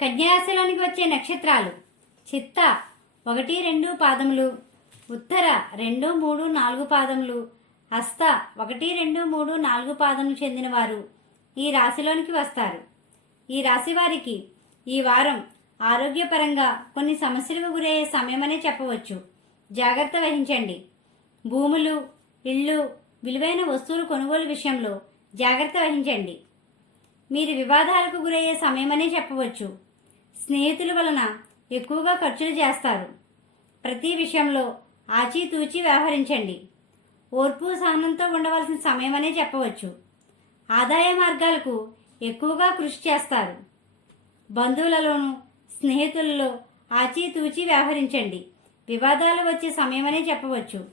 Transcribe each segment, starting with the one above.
కన్యాశలోనికి వచ్చే నక్షత్రాలు. చిత్త ఒకటి రెండు పాదములు. ఉత్తర రెండు మూడు నాలుగు పాదములు. హస్త ఒకటి రెండు మూడు నాలుగు పాదములు చెందినవారు ఈ రాశిలోనికి వస్తారు. ఈ రాశి వారికి ఈ వారం ఆరోగ్యపరంగా కొన్ని సమస్యలకు గురయ్యే సమయమనే చెప్పవచ్చు. జాగ్రత్త వహించండి. భూములు ఇళ్ళు విలువైన వస్తువులు కొనుగోలు విషయంలో జాగ్రత్త వహించండి. మీరు వివాదాలకు గురయ్యే సమయమనే చెప్పవచ్చు. స్నేహితుల వలన ఎక్కువగా ఖర్చులు చేస్తారు. ప్రతి విషయంలో ఆచితూచి వ్యవహరించండి. ఓర్పు సహనంతో ఉండవలసిన సమయమనే చెప్పవచ్చు. ఆదాయ మార్గాలకు ఎక్కువగా కృషి చేస్తారు. బంధువులలోనూ స్నేహితులలో ఆచితూచి వ్యవహరించండి. వివాదాలు వచ్చే సమయమనే చెప్పవచ్చు.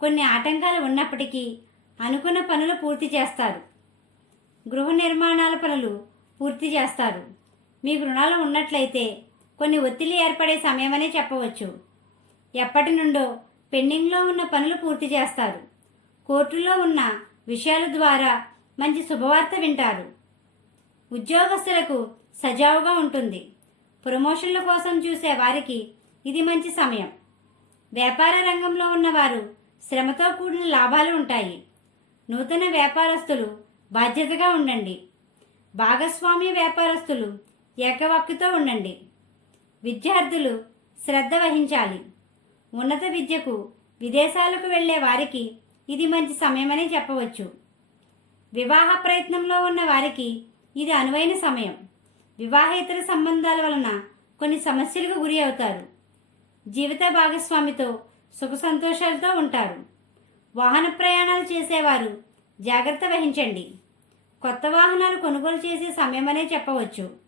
కొన్ని ఆటంకాలు ఉన్నప్పటికీ అనుకున్న పనులు పూర్తి చేస్తారు. గృహ నిర్మాణాల పనులు పూర్తి చేస్తారు. మీకు రుణాలు ఉన్నట్లయితే కొన్ని ఒత్తిడి ఏర్పడే సమయమనే చెప్పవచ్చు. ఎప్పటి నుండో పెండింగ్లో ఉన్న పనులు పూర్తి చేస్తారు. కోర్టులో ఉన్న విషయాల ద్వారా మంచి శుభవార్త వింటారు. ఉద్యోగస్తులకు సజావుగా ఉంటుంది. ప్రమోషన్ల కోసం చూసే వారికి ఇది మంచి సమయం. వ్యాపార రంగంలో ఉన్నవారు శ్రమతో కూడిన లాభాలు ఉంటాయి. నూతన వ్యాపారస్తులు బాధ్యతగా ఉండండి. భాగస్వామ్య వ్యాపారస్తులు ఏకవాక్కుతో ఉండండి. విద్యార్థులు శ్రద్ధ వహించాలి. ఉన్నత విద్యకు విదేశాలకు వెళ్ళే వారికి ఇది మంచి సమయమని చెప్పవచ్చు. వివాహ ప్రయత్నంలో ఉన్న వారికి ఇది అనువైన సమయం. వివాహేతర సంబంధాల వలన కొన్ని సమస్యలకు గురి అవుతారు. జీవిత భాగస్వామితో సుఖ సంతోషాలతో ఉంటారు. వాహన ప్రయాణాలు చేసేవారు జాగ్రత్త వహించండి. కొత్త వాహనాలు కొనుగోలు చేసే సమయమనే చెప్పవచ్చు.